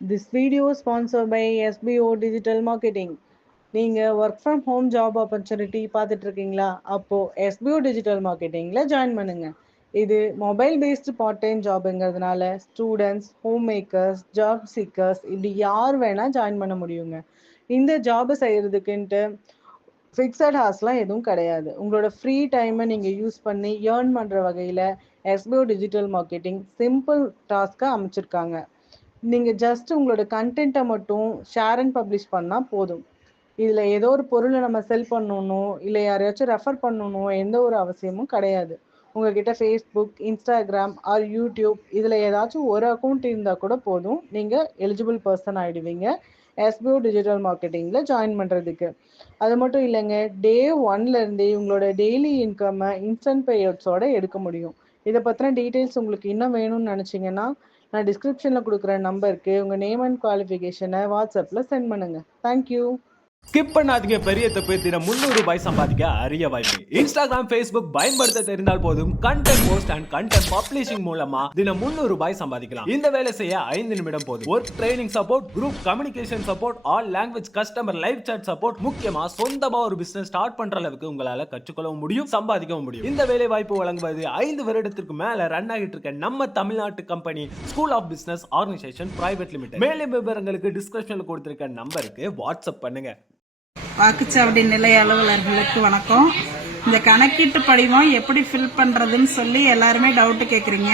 This video is sponsored by SBO Digital Marketing. நீங்கள் work from home job opportunity பார்த்துட்டு இருக்கீங்களா? அப்போது SBO digital மார்க்கெட்டிங்கில் ஜாயின் பண்ணுங்கள். இது மொபைல் பேஸ்டு பார்ட் டைம் ஜாபுங்கிறதுனால students, home makers, job seekers இப்படி யார் வேணால் ஜாயின் பண்ண முடியுங்க. இந்த ஜாபை செய்கிறதுக்குன்ட்டு ஃபிக்ஸட் ஹார்ஸ்லாம் எதுவும் கிடையாது. உங்களோட ஃப்ரீ டைமை நீங்கள் யூஸ் பண்ணி ஏர்ன் பண்ணுற வகையில் SBO டிஜிட்டல் மார்க்கெட்டிங் சிம்பிள் டாஸ்க்காக அமைச்சிருக்காங்க. நீங்கள் ஜஸ்ட் உங்களோட கண்டென்ட்டை மட்டும் ஷேர் அண்ட் பப்ளிஷ் பண்ணால் போதும். இதில் ஏதோ ஒரு பொருளை நம்ம செல் பண்ணணும், இல்லை யாரையாச்சும் ரெஃபர் பண்ணணும், எந்த ஒரு அவசியமும் கிடையாது. உங்ககிட்ட ஃபேஸ்புக், இன்ஸ்டாகிராம் ஆர் யூடியூப் இதில் ஏதாச்சும் ஒரு அக்கௌண்ட் இருந்தால் கூட போதும், நீங்கள் எலிஜிபிள் பர்சன் ஆகிடுவீங்க SBO டிஜிட்டல் மார்க்கெட்டிங்கில் ஜாயின் பண்ணுறதுக்கு. அது மட்டும் இல்லைங்க, டே 1லேருந்தே உங்களோட டெய்லி இன்கம்மை இன்ஸ்டன்ட் பேஅவுட்ஸோட எடுக்க முடியும். இதை பற்றின டீட்டெயில்ஸ் உங்களுக்கு இன்னும் வேணும்னு நினச்சிங்கன்னா நான் டிஸ்கிரிப்ஷனில் கொடுக்குற நம்பருக்கு உங்கள் நேம் அண்ட் குவாலிஃபிகேஷனை வாட்ஸ்அப்பில் சென்ட் பண்ணுங்கள். தேங்க்யூ. ஸ்கிப் பண்ணாதீங்க, பெரிய தப்பு. தினம் 300 ரூபாய் சம்பாதிக்க அரிய வாய்ப்பு. இன்ஸ்டாகிராம், ஃபேஸ்புக் பயன்படுத்த தெரிந்தால் போதும், content post and content publishing மூலமா தினம் 300 ரூபாய் சம்பாதிக்கலாம். இந்த வேலை செய்ய 5 நிமிடம் போதும். Work training support, group communication support, all language customer live chat support, முக்கியமா சொந்தமா ஒரு பிசினஸ் ஸ்டார்ட் பண்ற அளவுக்கு உங்களால கற்றுக்கொள்ளவும் முடியும், சம்பாதிக்கவும் முடியும். இந்த வேலை வாய்ப்பு வழங்குவது 5 வருடத்திற்கு மேல ரன் ஆகிட்டு இருக்க நம்ம தமிழ்நாட்டு company school of business organisation private limited. மேலும் விவரங்களுக்கு டிஸ்கிரிப்ஷன்ல கொடுத்திருக்க நம்பருக்கு வாட்ஸ்அப் பண்ணுங்க. வாக்குச்சாவடி நிலைய அலுவலர்களுக்கு வணக்கம். இந்த கணக்கீட்டு படிவம் எப்படி ஃபில் பண்ணுறதுன்னு சொல்லி எல்லாருமே டவுட்டு கேட்குறீங்க.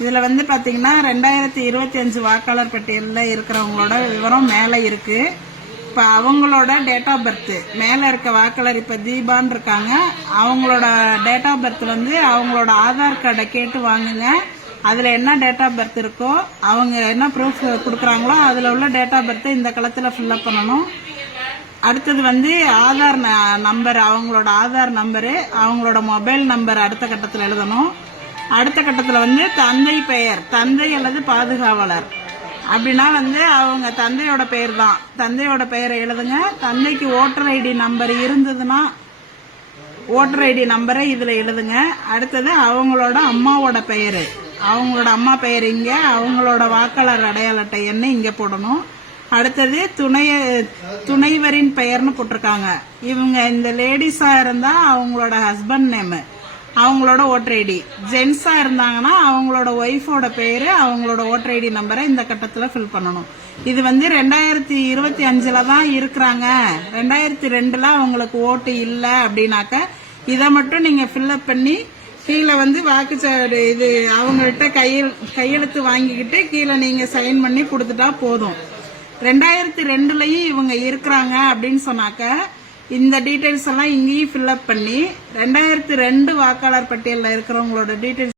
இதில் வந்து பார்த்தீங்கன்னா 2025 வாக்காளர் பட்டியலில் இருக்கிறவங்களோட விவரம் மேலே இருக்குது. இப்போ அவங்களோட டேட் ஆஃப் பர்த் மேலே இருக்க வாக்காளர் இப்போ தீபான்னு இருக்காங்க. அவங்களோட டேட் ஆஃப் பர்த் வந்து அவங்களோட ஆதார் கார்டை கேட்டு வாங்குங்க. அதில் என்ன டேட் ஆஃப் பர்த் இருக்கோ, அவங்க என்ன ப்ரூஃப் கொடுக்குறாங்களோ அதில் உள்ள டேட் ஆஃப் பர்த்தை இந்த களத்தில் ஃபில்அப் பண்ணணும். அடுத்தது வந்து ஆதார் நம்பர், அவங்களோட ஆதார் நம்பரு, அவங்களோட மொபைல் நம்பர் அடுத்த கட்டத்தில் எழுதணும். அடுத்த கட்டத்தில் வந்து தந்தை பெயர், தந்தை அல்லது பாதுகாவலர் அப்படின்னா வந்து அவங்க தந்தையோட பெயர் தான், தந்தையோட பெயரை எழுதுங்க. தந்தைக்கு ஓட்டர் ஐடி நம்பர் இருந்ததுன்னா ஓட்டர் ஐடி நம்பரை இதில் எழுதுங்க. அடுத்தது அவங்களோட அம்மாவோட பெயர், அவங்களோட அம்மா பெயர் இங்கே, அவங்களோட வாக்காளர் அடையாள அட்டை எண்ணை இங்கே போடணும். அடுத்தது துணைவரின் பெயர்னு போட்டிருக்காங்க. இவங்க இந்த லேடிஸா இருந்தா அவங்களோட ஹஸ்பண்ட் நேம், அவங்களோட ஓட்டர் ஐடி. ஜென்ஸா இருந்தாங்கன்னா அவங்களோட ஒய்ஃபோட பேரு, அவங்களோட ஓட்டர் ஐடி நம்பரை இந்த கட்டத்துல ஃபில் பண்ணணும். இது வந்து 2025 தான் இருக்கிறாங்க, 2002 அவங்களுக்கு ஓட்டு இல்லை அப்படின்னாக்க இதை மட்டும் நீங்க ஃபில்அப் பண்ணி கீழே வந்து வாக்குச்சாவடி இது அவங்கள்ட்ட கையெழுத்து வாங்கிக்கிட்டு கீழே நீங்க சைன் பண்ணி கொடுத்துட்டா போதும். 2002லயும் இவங்க இருக்கிறாங்க அப்படின்னு சொன்னாக்க இந்த டீடைல்ஸ் எல்லாம் இங்கேயும் ஃபில்அப் பண்ணி 2002 வாக்காளர் பட்டியலில் இருக்கிறவங்களோட டீடைல்ஸ்